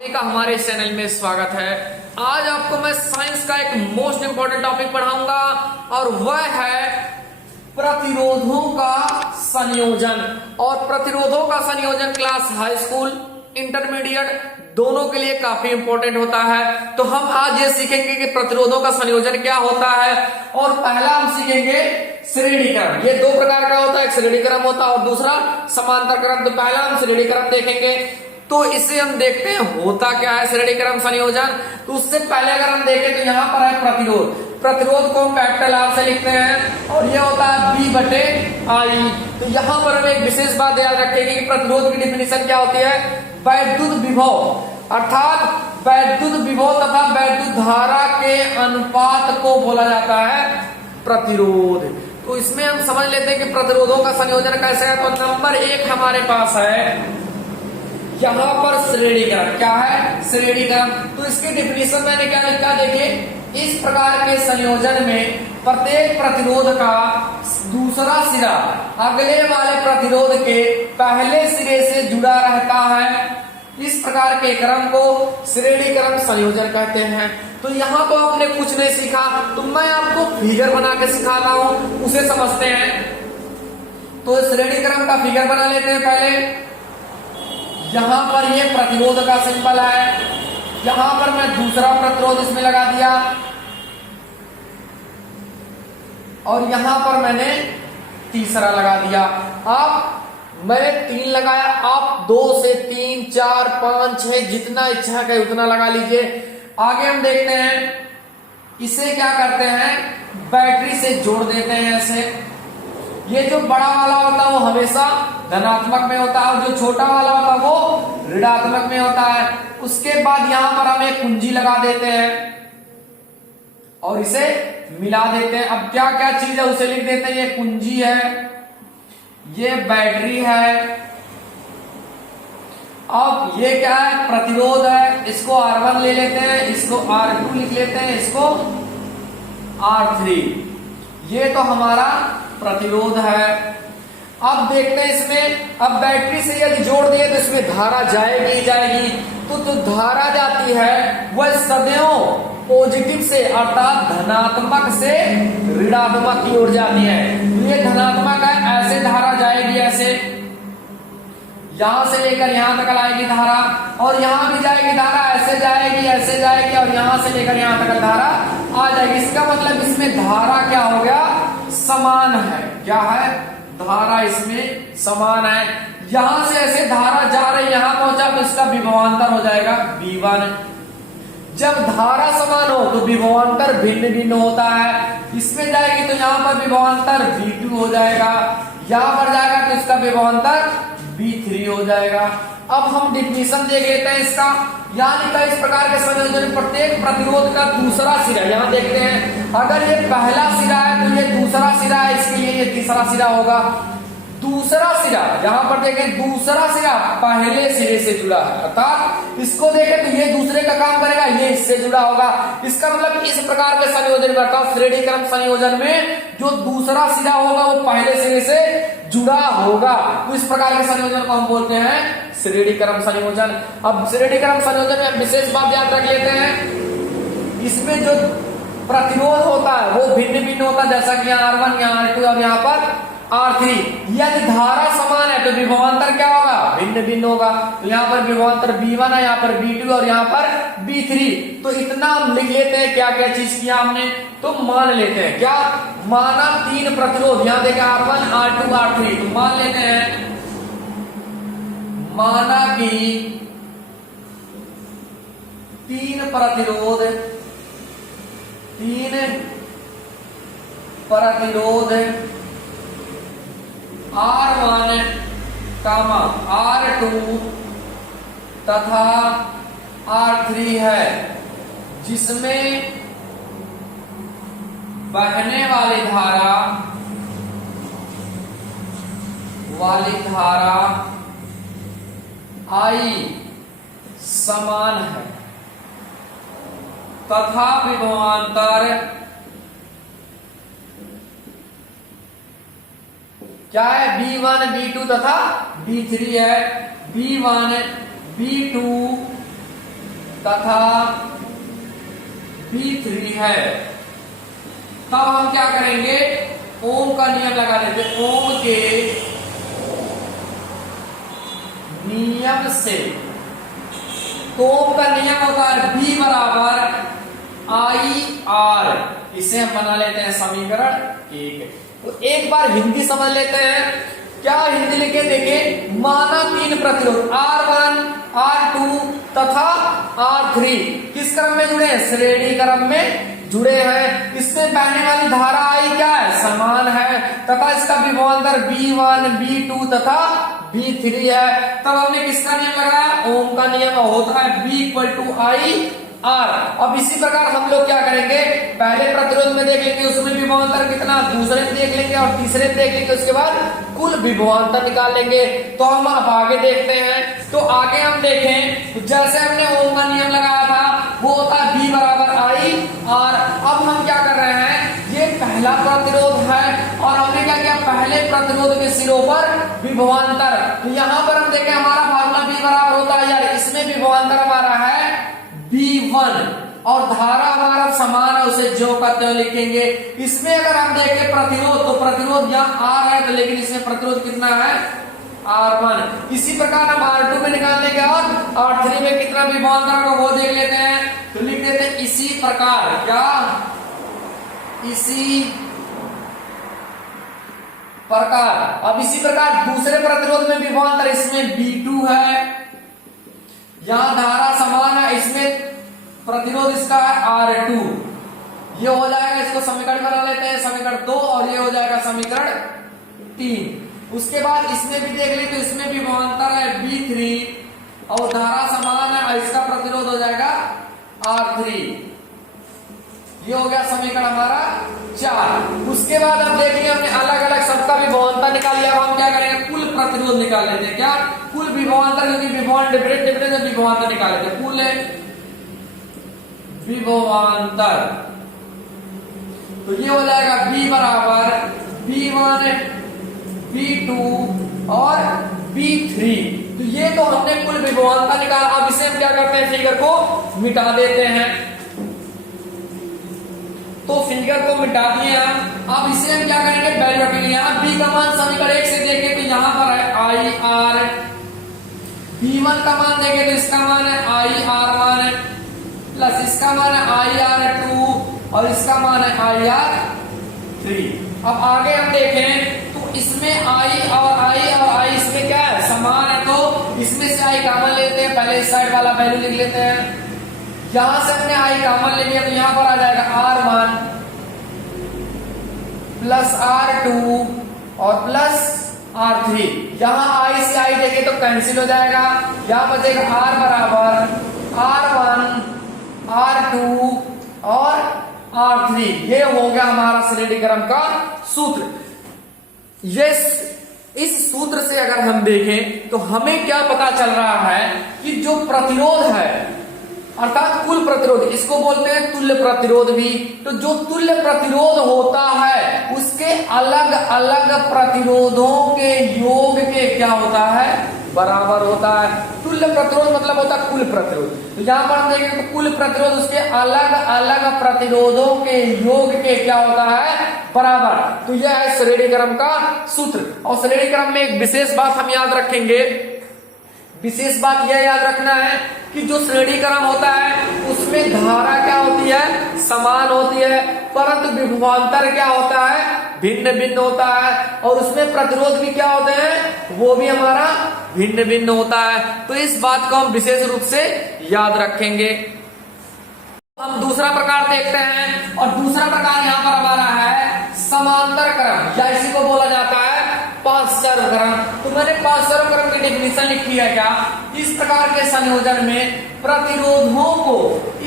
का हमारे चैनल में स्वागत है। आज आपको मैं साइंस का एक मोस्ट इंपॉर्टेंट टॉपिक पढ़ाऊंगा और वह है प्रतिरोधों का संयोजन। और प्रतिरोधों का संयोजन क्लास हाई स्कूल इंटरमीडिएट दोनों के लिए काफी इंपॉर्टेंट होता है। तो हम आज ये सीखेंगे कि प्रतिरोधों का संयोजन क्या होता है। और पहला हम सीखेंगे श्रेणी क्रम। ये दो प्रकार का होता है, एक श्रेणी क्रम होता है और दूसरा समांतर क्रम। तो पहला हम श्रेणी क्रम देखेंगे। तो इसे हम देखते हैं होता क्या है श्रेणी क्रम संयोजन। तो उससे पहले अगर हम देखें तो यहाँ पर है प्रतिरोध। प्रतिरोध को हम कैपिटल आर से लिखते हैं और ये होता है बी बटे आई। तो यहाँ पर हम एक विशेष बात याद रखेंगे कि प्रतिरोध की डिफिनीशन क्या होती है। वैद्युत विभव अर्थात वैद्युत विभव तथा वैद्युत धारा के अनुपात को बोला जाता है प्रतिरोध। तो इसमें हम समझ लेते हैं कि प्रतिरोधों का संयोजन कैसे है। तो नंबर एक हमारे पास है यहाँ पर श्रेणी क्रम। क्या है श्रेणी क्रम। तो इसकी डिफिनीशन मैंने क्या लिखा देखिए, इस प्रकार के संयोजन में प्रत्येक प्रतिरोध का दूसरा सिरा अगले वाले प्रतिरोध के पहले सिरे से जुड़ा रहता है। इस प्रकार के क्रम को श्रेणी क्रम संयोजन कहते हैं। तो यहाँ तो आपने कुछ नहीं सीखा, तो मैं आपको फिगर बना के सिखाता हूं, उसे समझते हैं। तो श्रेणी क्रम का फिगर बना लेते हैं पहले। यहां पर ये प्रतिरोध का सिंबल है, यहां पर मैं दूसरा प्रतिरोध इसमें लगा दिया और यहां पर मैंने तीसरा लगा दिया। आप मैंने 3 लगाया, आप 2 से 3 4 5 6 जितना इच्छा है उतना लगा लीजिए। आगे हम देखते हैं, इसे क्या करते हैं बैटरी से जोड़ देते हैं ऐसे। ये जो बड़ा वाला होता है वो हमेशा धनात्मक में होता है और जो छोटा वाला होता है वो ऋणात्मक में होता है। उसके बाद यहां पर हम एक कुंजी लगा देते हैं और इसे मिला देते हैं। अब क्या क्या चीज है उसे लिख देते हैं। ये कुंजी है, ये बैटरी है, अब ये क्या है प्रतिरोध है। इसको R1 ले लेते हैं, इसको R2 लिख लेते हैं, इसको R3। ये तो हमारा प्रतिरोध है। अब देखते हैं इसमें, अब बैटरी से यदि जोड़ दिए तो इसमें धारा जाएगी ही जाएगी। तो धारा जाती है वह सदैव पॉजिटिव से अर्थात धनात्मक से ऋणात्मक की ओर जाती है। तो ये धनात्मक है, ऐसे धारा जाएगी, ऐसे यहां से लेकर यहां तक आएगी धारा और यहां भी जाएगी धारा, ऐसे जाएगी ऐसे जाएगी और यहां से लेकर यहां तक धारा आ जाएगी। इसका मतलब इसमें धारा क्या हो गया समान है। क्या है धारा इसमें समान है। यहां से ऐसे धारा जा रही यहां पहुंचा तो इसका विभवांतर हो जाएगा V1। जब धारा समान हो तो विभवांतर भिन्न भिन्न होता है। इसमें जाएगी तो यहां पर विभवांतर V2 हो जाएगा, यहां पर जाएगा तो इसका विभवांतर V3 हो जाएगा। अब हम डिफिनीशन देख लेते हैं इसका। यानी कि इस प्रकार के संयोजन प्रत्येक प्रतिरोध का दूसरा सिरा, यहां देखते हैं अगर ये पहला सिरा है तो ये दूसरा सिरा है, इसके लिए ये तीसरा सिरा होगा। दूसरा सिरा यहां पर देखें, दूसरा सिरा पहले सिरे से जुड़ा है अर्थात इसको देखें तो ये दूसरे का काम करेगा, ये इससे जुड़ा होगा। इसका मतलब इस प्रकार के संयोजन में अर्थात श्रेणी क्रम संयोजन में जो दूसरा सिरा होगा वो पहले सिरे से जुड़ा होगा। तो इस प्रकार के संयोजन को हम बोलते हैं श्रेणी क्रम संयोजन। अब श्रेणी क्रम संयोजन में विशेष बात याद रख लेते हैं, इसमें जो प्रतिरोध होता है वो भिन्न भिन्न होता है। जैसा कि यहाँ R1 यहाँ R2 और यहाँ पर R3। यदि धारा समान है तो विभवांतर क्या होगा भिन्न भिन्न होगा। तो यहाँ पर विभवांतर V1 है, यहाँ पर V2 और यहाँ पर V3। तो इतना हम लिख लेते हैं क्या क्या चीज किया हमने। तो मान लेते हैं क्या, माना 3 प्रतिरोध, यहाँ देखें R1 R2 R3। तो मान लेते हैं माना कि 3 प्रतिरोध R1, R2 तथा R3 है, जिसमें बहने वाली धारा I समान है तथा विभवांतर क्या है V1 V2 तथा V3 है। V1 V2 तथा B3 है, तब हम क्या करेंगे, ओम का नियम लगा लेते हैं। ओम के नियम से, तो ओम का नियम होता है B बराबर IR, इसे हम बना लेते हैं समीकरण 1। तो एक बार हिंदी समझ लेते हैं, क्या हिंदी लिखे देखिए, माना 3 प्रतिरोध R1, R2 तथा R3 किस क्रम में जुड़े हैं, श्रेणी क्रम में जुड़े हैं। इसमें बहने वाली धारा आई क्या है, समान है, तथा इसका विभवांतर B1, B2 तथा B3 है। तब हमने किसका नियम लगाया, ओम का नियम होता है B = IR। अब इसी प्रकार हम लोग क्या करेंगे, पहले प्रतिरोध में देख लेंगे उसमें विभवांतर कितना, दूसरे में देख लेंगे और तीसरे में देख लेंगे, उसके बाद कुल विभवांतर निकाल लेंगे। तो हम अब आगे देखते हैं। तो आगे हम देखें, तो जैसे हमने ओम का नियम लगाया था वो होता है B बराबर IR। अब हम क्या कर रहे हैं, ये पहला प्रतिरोध है और हमने क्या किया, पहले प्रतिरोध के सिरों पर विभवांतर। तो यहां पर हम देखें हमारा फार्मूला B बराबर होता है, यार इसमें विभवांतर हमारा है B1 और धारा हमारा समान है, उसे जो का त्यों लिखेंगे। इसमें अगर हम देखें प्रतिरोध, तो प्रतिरोध यहाँ R है, तो लेकिन इसमें प्रतिरोध कितना है, R1। इसी प्रकार हम R2 में निकाल लेंगे और R3 में कितना विभवांतर होगा वो देख लेते हैं। तो लिख देते हैं इसी प्रकार, क्या, इसी प्रकार। अब इसी प्रकार दूसरे प्रतिरोध में विभवांतर, इसमें B2 है, यहां धारा समान है, इसमें प्रतिरोध इसका है R2। ये हो जाएगा, इसको समीकरण बना लेते हैं, समीकरण 2, और ये हो जाएगा समीकरण 3। उसके बाद इसमें भी देख ली, तो इसमें भी विभवांतर है B3 और धारा समान है, और इसका प्रतिरोध हो जाएगा R3। ये हो गया समीकरण हमारा 4। उसके बाद अब देखिए हमने अलग अलग सबका विभवांतर निकाल लिया। अब हम क्या करेंगे, कुल प्रतिरोध निकाल लेते हैं, क्या, कुल विभवांतर, क्योंकि विभवांतर डिफरेंट विभवांतर निकाल लेते हैं, कुल विभवांतर। तो ये हो जाएगा B बराबर B1, B2 और B3। तो ये तो हमने कुल विभवांतर निकाला। अब इसे हम क्या करते हैं, फिगर को मिटा देते हैं। तो फिगर को मिटा दिए हम। अब इसे हम क्या करेंगे, वैल्यू रखेंगे। यहाँ B का मान समीकरण 1 से देखें तो यहाँ पर है IR, B1 का मान देखें तो इसका मान है IR1 प्लस इसका मान है IR2 और इसका मान है IR3। अब आगे हम देखें तो इसमें I और I इसमें क्या है, समान है, तो इसमें से I कॉमन लेते हैं। पहले इस साइड वाला वैल्यू लिख लेते हैं, यहां से हमने I कॉमन ले लिया, तो यहां पर आ जाएगा R1 प्लस R2 और प्लस R3। यहां I से I देखे तो कैंसिल हो जाएगा, यहां बचेगा R बराबर R1, R2 और R3। ये हो गया हमारा श्रेणी क्रम का सूत्र। ये इस सूत्र से अगर हम देखें तो हमें क्या पता चल रहा है कि जो प्रतिरोध है अर्थात कुल प्रतिरोध, इसको बोलते हैं तुल्य प्रतिरोध भी। तो जो तुल्य प्रतिरोध होता है उसके अलग अलग प्रतिरोधों के योग के क्या होता है, बराबर होता है। तुल्य प्रतिरोध मतलब होता है कुल प्रतिरोध। तो यहां पर हम देखेंगे तो कुल प्रतिरोध उसके अलग अलग प्रतिरोधों के योग के क्या होता है, बराबर। तो यह है श्रेणी क्रम का सूत्र। और श्रेणी क्रम में एक विशेष बात हम याद रखेंगे, विशेष बात यह याद रखना है कि जो श्रेणी क्रम होता है उसमें धारा क्या होती है, समान होती है, परंतु विभवांतर क्या होता है, भिन्न भिन्न होता है। और उसमें प्रतिरोध भी क्या होते हैं, वो भी हमारा भिन्न भिन्न होता है। तो इस बात को हम विशेष रूप से याद रखेंगे। हम दूसरा प्रकार देखते हैं, और दूसरा प्रकार यहाँ पर हमारा है समांतर क्रम, या इसी को बोला जाता है पांचचर क्रम। तो मैंने पांचचर क्रम की डेफिनेशन लिखी है, क्या, इस प्रकार के संयोजन में प्रतिरोधों को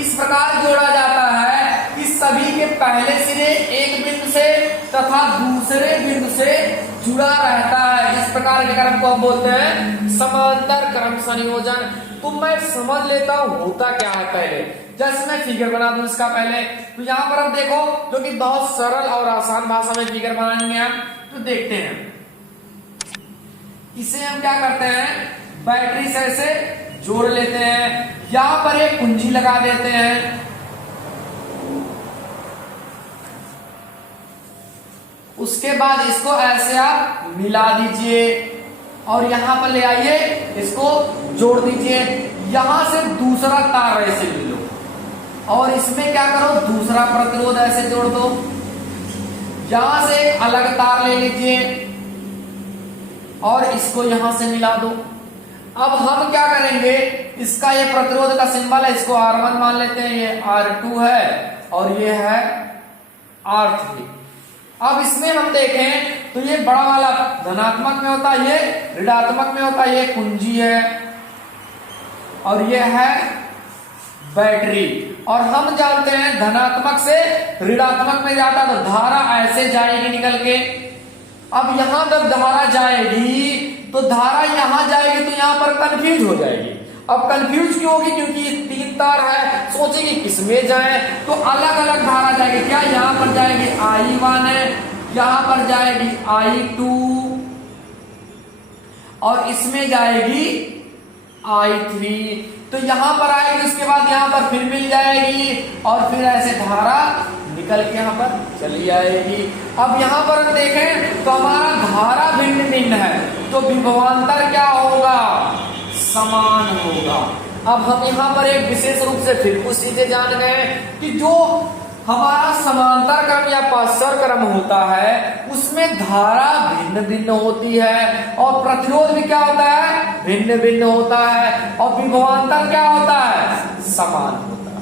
इस प्रकार जोड़ा जाता है कि सभी के पहले सिरे एक बिंदु से तथा दूसरे बिंदु से जुड़ा रहता है। इस प्रकार के क्रम को हम बोलते हैं समांतर क्रम संयोजन। तो मैं समझ लेता हूं होता क्या है पहले, जैसे मैं फिगर बना दूं इसका पहले। तो यहाँ पर हम देखो, जो कि बहुत सरल और आसान भाषा में फिगर बनाएंगे हम, तो देखते हैं। इसे हम क्या करते हैं, बैटरी से ऐसे जोड़ लेते हैं। यहां पर एक कुंजी लगा देते हैं। उसके बाद इसको ऐसे आप मिला दीजिए और यहां पर ले आइए, इसको जोड़ दीजिए। यहां से दूसरा तार ऐसे ले लो और इसमें क्या करो, दूसरा प्रतिरोध ऐसे जोड़ दो। यहां से एक अलग तार ले लीजिए और इसको यहां से मिला दो। अब हम क्या करेंगे, इसका ये प्रतिरोध का सिंबल है, इसको R1 मान लेते हैं, ये R2 है और ये है R3। अब इसमें हम देखें तो ये बड़ा वाला धनात्मक में होता है, ये ऋणात्मक में होता है, ये कुंजी है और ये है बैटरी। और हम जानते हैं धनात्मक से ऋणात्मक में जाता तो धारा ऐसे जाएगी निकल के। अब यहां तक धारा जाएगी तो धारा यहां जाएगी तो यहां पर कंफ्यूज हो जाएगी। अब कंफ्यूज क्यों होगी, क्योंकि ये 3 तार है, सोचेगी किसमें जाए, तो अलग अलग धारा जाएगी। क्या यहां पर जाएगी I1 है, यहां पर जाएगी I2 और इसमें जाएगी I3। तो यहां पर आएगी, उसके बाद यहां पर फिर मिल जाएगी और फिर ऐसे धारा निकल के यहां पर चली आएगी। अब यहां पर हम देखें तो हमारा धारा भिन्न भिन्न है तो विभवांतर क्या होगा, समान होगा। अब हम यहां पर एक विशेष रूप से फिर कुछ चीजें जान गए कि जो हमारा समांतर क्रम या पाश्चर क्रम होता है उसमें धारा भिन्न भिन्न होती है और प्रतिरोध भी क्या होता है, भिन्न भिन्न होता है और विभवांतर क्या होता है, समान होता है।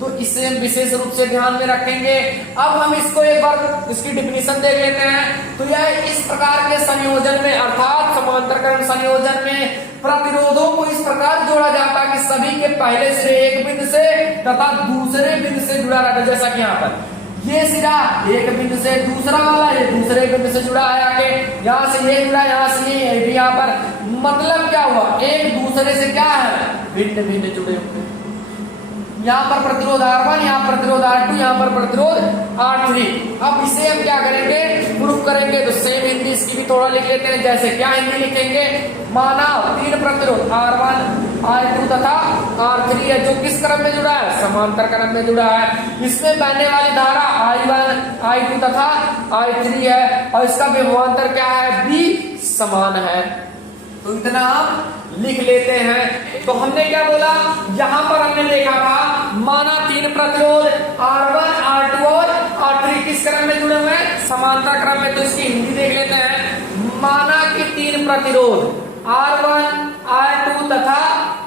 तो इसे विशेष रूप से ध्यान में रखेंगे। अब हम इसको एक बार इसकी डिफिनीशन देख लेते हैं। तो यह इस प्रकार के संयोजन में अर्थात समांतर क्रम संयोजन में प्रतिरोधों को इस प्रकार जोड़ा जाता है कि सभी के पहले सिरे एक बिंदु से तथा दूसरे बिंदु से जुड़ा रहता है। जैसा कि यहाँ पर ये सिरा एक बिंदु से, दूसरा वाला ये दूसरे बिंदु से जुड़ा है, आके यहाँ से ये जुड़ा, यहाँ से ये भी यहाँ पर। मतलब क्या हुआ, एक दूसरे से क्या है, भिन्न भिन्न जुड़े हुए। यहाँ पर प्रतिरोध R1, यहाँ प्रतिरोध R2, यहाँ पर प्रतिरोध R3। अब इसे हम क्या करेंगे, प्रूफ करेंगे। तो सेम हिंदी इसकी भी थोड़ा लिख लेते हैं। जैसे क्या हिंदी लिखेंगे, माना 3 प्रतिरोध R1, R2 तथा R3 है जो किस क्रम में जुड़ा है, समांतर क्रम में जुड़ा है। इसमें बहने वाली धारा I1, I2 तथा I3 है और इसका विभवांतर क्या है, B समान है। तो इतना हम लिख लेते हैं। तो हमने क्या बोला, यहां पर हमने देखा था माना 3 प्रतिरोध R1, R2 और R3 किस क्रम में जुड़े हुए हैं, समांतर क्रम में। तो इसकी हिंदी देख लेते हैं। माना कि 3 प्रतिरोध R1, R2 तथा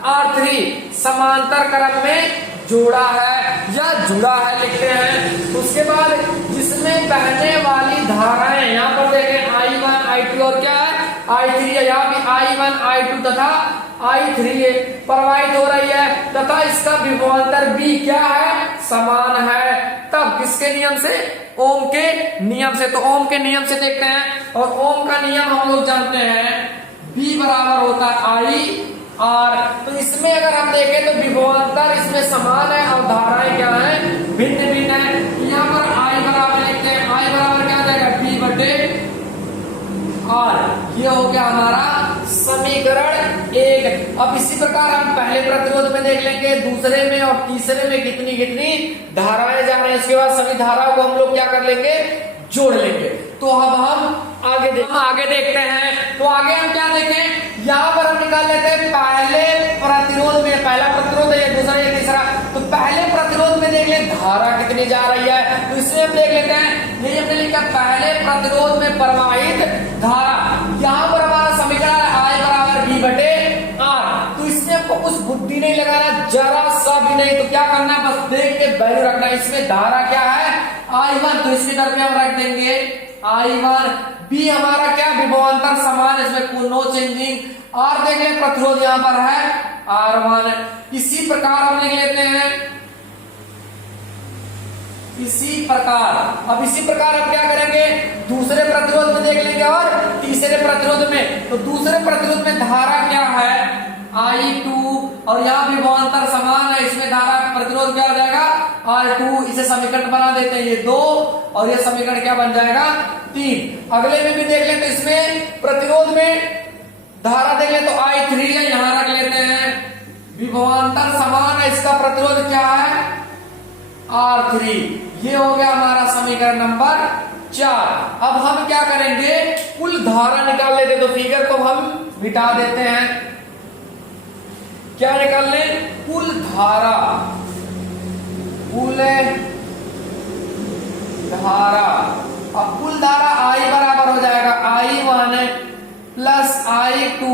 R3 समांतर क्रम में जोड़ा है या जुड़ा है लिखते हैं। उसके बाद जिसमें बहने वाली धाराएं यहां पर देखें I1, I2 और क्या है I3 है। यहाँ भी I1, I2 तथा I3 प्रवाहित हो रही है तथा इसका विभवांतर B क्या है, समान है। तब किसके नियम से, ओम के नियम से। तो ओम के नियम से देखते हैं और ओम का नियम हम लोग जानते हैं, B बराबर होता है I R। तो इसमें अगर हम देखें तो विभवांतर इसमें समान है और धाराएं क्या है, भिन्न भिन्न है। यहाँ पर I बराबर लिखते हैं, I बराबर क्या जाएगा, B बटे R। ये हो गया हमारा समीकरण 1। अब इसी प्रकार हम पहले प्रतिरोध में देख लेंगे, दूसरे में और तीसरे में कितनी कितनी धाराएं जा रही हैं। इसके बाद सभी धाराओं को हम लोग क्या कर लेंगे, जोड़ लेंगे। तो अब हम आगे देखते हैं। तो आगे हम क्या देखें, यहाँ पर हम निकाल लेते हैं पहले प्रतिरोध में, पहला प्रतिरोध है, दूसरा या तीसरा। तो पहले प्रतिरोध में देख ले धारा कितनी जा रही है। तो इसमें हम देख लेते हैं, ये हमने लिखा पहले प्रतिरोध में प्रवाहित धारा। यहाँ पर हमारा समीकरण I बराबर B बटे R। तो इसमें आपको कुछ बुद्धि नहीं लगाना, जरा सा भी नहीं। तो क्या करना है, बस देख के वैल्यू रखना। इसमें धारा क्या है, I1, तो इसके तरफ हम रख देंगे I1। B हमारा क्या, विभवांतर समान, इसमें नो चेंजिंग। R देख ले प्रतिरोध यहाँ पर है R1। इसी प्रकार हम लिख लेते हैं, इसी प्रकार। अब इसी प्रकार हम क्या करेंगे, दूसरे प्रतिरोध में देख लेंगे और तीसरे प्रतिरोध में। तो दूसरे प्रतिरोध में धारा क्या है, I2 और यहाँ विभवांतर समान है, इसमें धारा प्रतिरोध क्या हो जाएगा, R2। इसे समीकरण बना देते हैं, ये 2 और ये समीकरण क्या बन जाएगा, 3। अगले में भी देख लेते, इसमें प्रतिरोध में धारा देख ले तो I3 है, यहाँ रख लेते हैं। विभवांतर समान है, इसका प्रतिरोध क्या है R3। ये हो गया हमारा समीकरण नंबर 4। अब हम क्या करेंगे, कुल धारा निकाल लेते, तो फिगर को हम मिटा देते हैं। क्या निकाल ले, कुल धारा, कुल धारा। अब कुल धारा I बराबर हो जाएगा I1 प्लस I2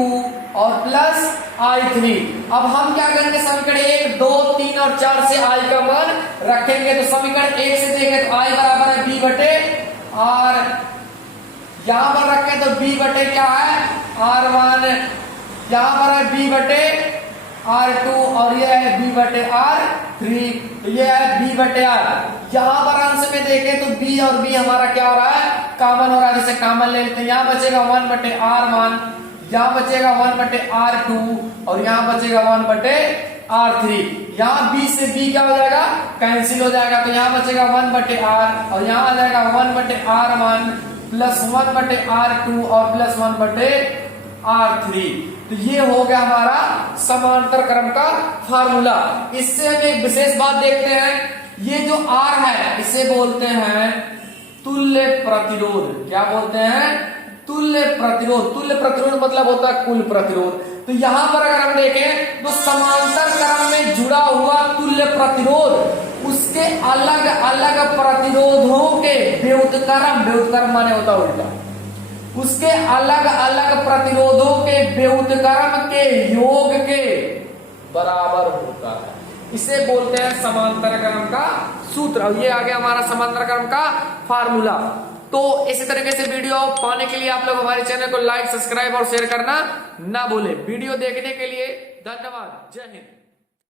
और प्लस I3। अब हम क्या करेंगे, समीकरण 1, 2, 3 और 4 से I का मान रखेंगे। तो समीकरण 1 से देखें तो I बराबर है B बटे R, यहां पर रखें तो B बटे क्या है R1, यहां पर है B बटे R2 और ये है B बटे R3, तो ये है B बटे R। यहां पर अंश में देखें तो B और B हमारा क्या हो रहा है, कॉमन हो रहा है, जैसे कॉमन ले लेते हैं। यहां बचेगा 1 बटे R1, यहां बचेगा 1 बटे R2 और यहां बचेगा 1 बटे R3। यहां B से B क्या हो जाएगा, कैंसिल हो जाएगा, तो यहां बचेगा 1 बटे R और यहां आ जाएगा 1 बटे R1 प्लस 1 बटे R2 और प्लस 1 बटे R3। तो ये हो गया हमारा समांतर क्रम का फार्मूला। इससे हम एक विशेष बात देखते हैं, ये जो R है इसे बोलते हैं तुल्य प्रतिरोध। क्या बोलते हैं, तुल्य प्रतिरोध। तुल्य प्रतिरोध मतलब होता है कुल प्रतिरोध। तो यहां पर अगर हम देखें तो समांतर क्रम में जुड़ा हुआ तुल्य प्रतिरोध उसके अलग अलग प्रतिरोधों के व्युत्क्रम माने होता उल्टा, उसके अलग अलग प्रतिरोधों के व्युत्क्रम के योग के बराबर होता है। इसे बोलते हैं समांतर क्रम का सूत्र। ये आ गया हमारा समांतर क्रम का फार्मूला। तो इसी तरीके से वीडियो पाने के लिए आप लोग हमारे चैनल को लाइक, सब्सक्राइब और शेयर करना ना भूलें। वीडियो देखने के लिए धन्यवाद। जय हिंद।